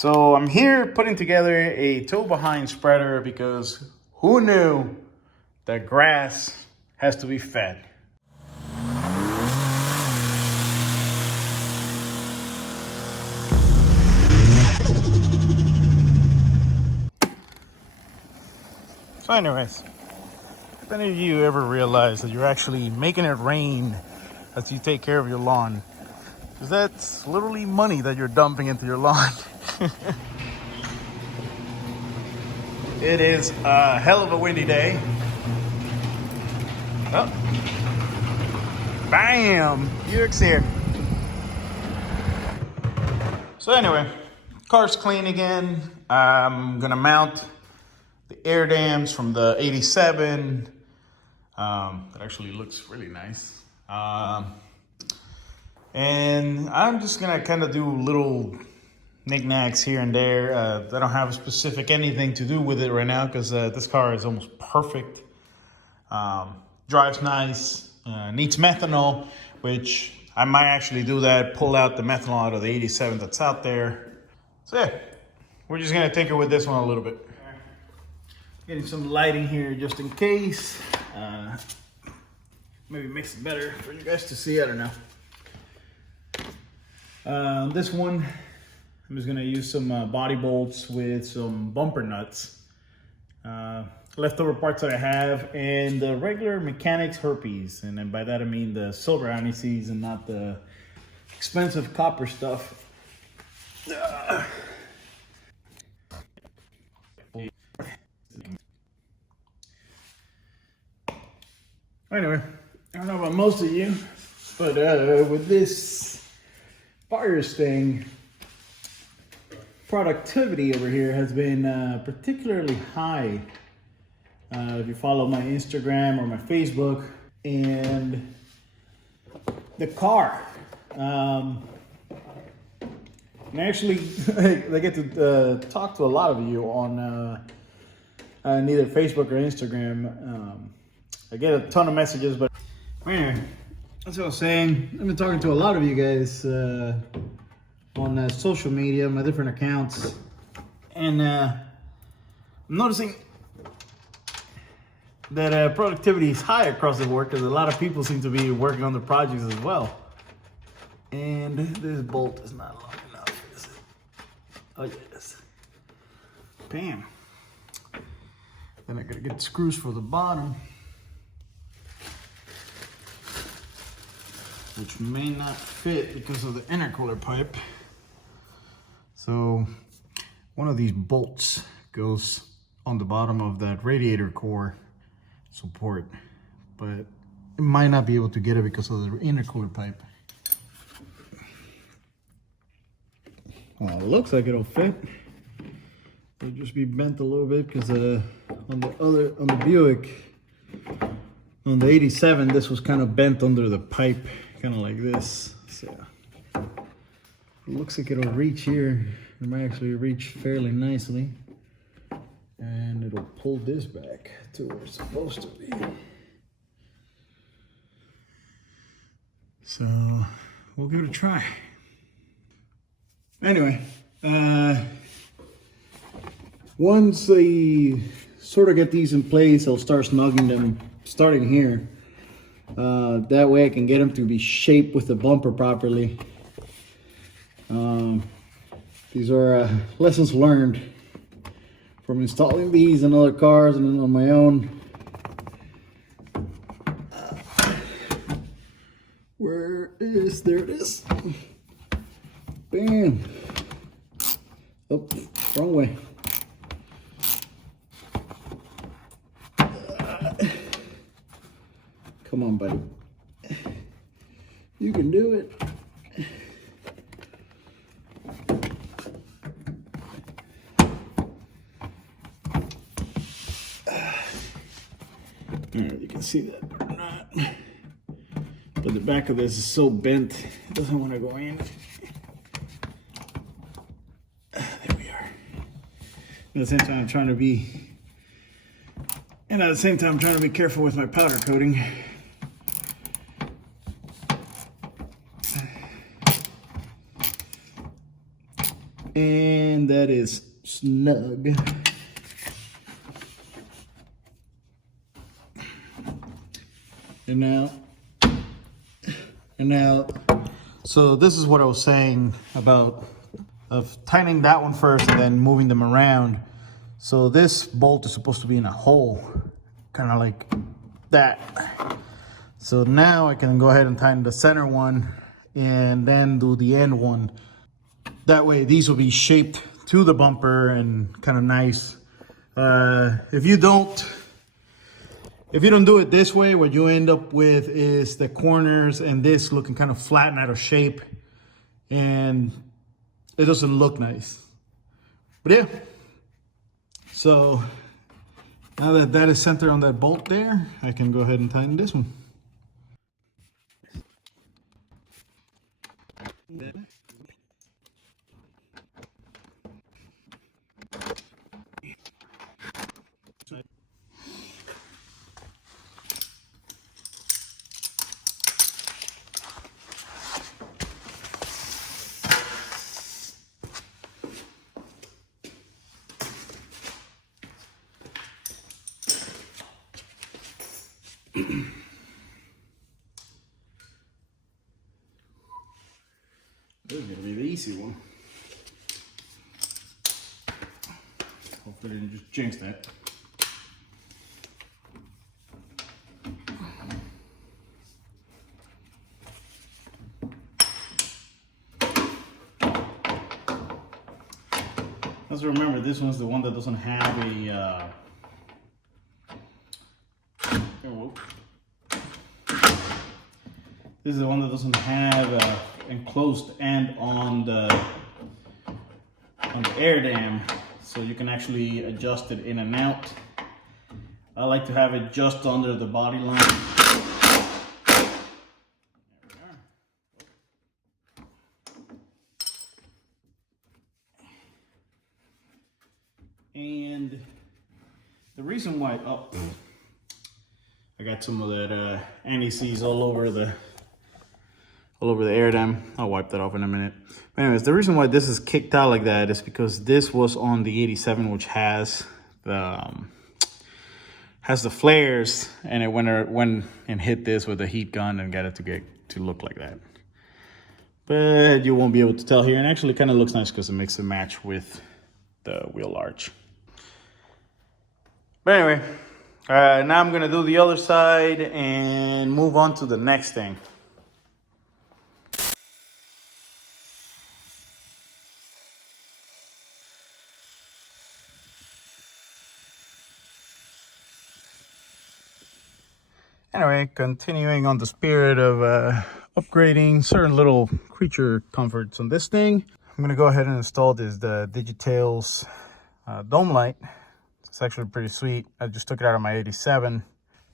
So I'm here putting together a tow behind spreader because who knew that grass has to be fed? So anyways, if any of you ever realize that you're actually making it rain as you take care of your lawn, because that's literally money that you're dumping into your lawn. It is a hell of a windy day. Oh, bam! Buick's here. So anyway, car's clean again. I'm gonna mount the air dams from the 87. That actually looks really nice. And I'm just gonna kind of do little knickknacks here and there. I don't have a specific anything to do with it right now because this car is almost perfect. Drives nice, needs methanol, which I might actually do that, pull out the methanol out of the 87 that's out there. So yeah, we're just gonna tinker with this one a little bit. Getting some lighting here just in case. Maybe makes it better for you guys to see, I don't know. This one, I'm just gonna use some body bolts with some bumper nuts. Leftover parts that I have, and the regular mechanics herpes. And then by that I mean the silver anti-seize and not the expensive copper stuff. Anyway, I don't know about most of you, but with this virus thing, productivity over here has been particularly high. If you follow my Instagram or my Facebook, and the car, and actually I get to talk to a lot of you on either Facebook or Instagram. I get a ton of messages, but anyway, that's what I was saying. I've been talking to a lot of you guys on social media, my different accounts, and I'm noticing that productivity is high across the board because a lot of people seem to be working on the projects as well. And this bolt is not long enough, is it? Oh yes. Bam. Then I gotta get screws for the bottom, which may not fit because of the intercooler pipe. So one of these bolts goes on the bottom of that radiator core support, but it might not be able to get it because of the intercooler pipe. Well, it looks like it'll fit. It'll just be bent a little bit because on the Buick, on the 87, this was kind of bent under the pipe, kind of like this. So it looks like it'll reach here. It might actually reach fairly nicely. And it'll pull this back to where it's supposed to be. So we'll give it a try. Anyway, once they sort of get these in place, I'll start snugging them starting here. That way I can get them to be shaped with the bumper properly. These are lessons learned from installing these in other cars and then on my own. There it is. Bam. Oh, wrong way. Come on, buddy. You can do it. You can see that or not, but the back of this is so bent it doesn't want to go in. There we are. At the same time, I'm trying to be careful with my powder coating. And that is snug. And now, so this is what I was saying about of tightening that one first and then moving them around. So this bolt is supposed to be in a hole, kind of like that. So now I can go ahead and tighten the center one and then do the end one. That way these will be shaped to the bumper and kind of nice. If you don't do it this way, what you end up with is the corners and this looking kind of flat and out of shape, and it doesn't look nice. But yeah, so now that that is centered on that bolt there, I can go ahead and tighten this one. This is gonna be the easy one. Hopefully I didn't just jinx that. Let's remember, this one's the one that doesn't have a this is the one that doesn't have an enclosed end on the air dam, so you can actually adjust it in and out. I like to have it just under the body line. And the reason why, I got some of that anti-seize all over the air dam. I'll wipe that off in a minute. But anyways, the reason why this is kicked out like that is because this was on the 87, which has the flares, and it went and hit this with a heat gun and got it to look like that. But you won't be able to tell here, and actually kind of looks nice because it makes a match with the wheel arch. But anyway, now I'm gonna do the other side and move on to the next thing. Anyway, continuing on the spirit of upgrading certain little creature comforts on this thing, I'm gonna go ahead and install the Digitails dome light. It's actually pretty sweet. I just took it out of my 87.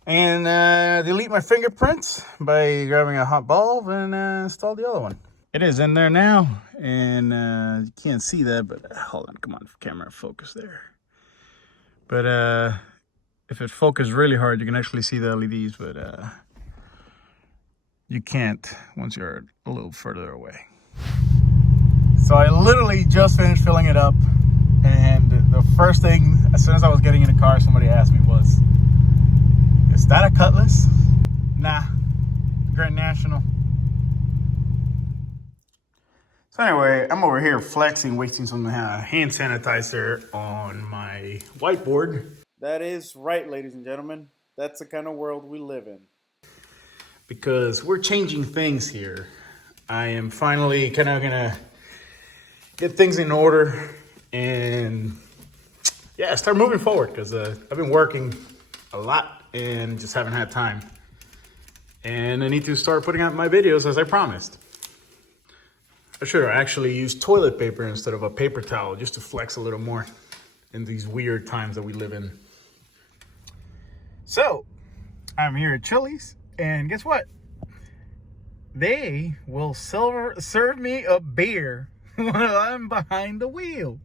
And delete my fingerprints by grabbing a hot bulb and install the other one. It is in there now, and you can't see that, but hold on, come on, camera, focus there. But if it focuses really hard, you can actually see the LEDs, but you can't once you're a little further away. So I literally just finished filling it up, and the first thing, as soon as I was getting in the car, somebody asked me was, "Is that a Cutlass?" Nah, Grand National. So anyway, I'm over here flexing, wasting some hand sanitizer on my whiteboard. That is right, ladies and gentlemen. That's the kind of world we live in. Because we're changing things here. I am finally kind of gonna get things in order and yeah, start moving forward, because I've been working a lot and just haven't had time. And I need to start putting out my videos as I promised. I should have actually used toilet paper instead of a paper towel just to flex a little more in these weird times that we live in. So, I'm here at Chili's, and guess what? They will serve me a beer while I'm behind the wheel.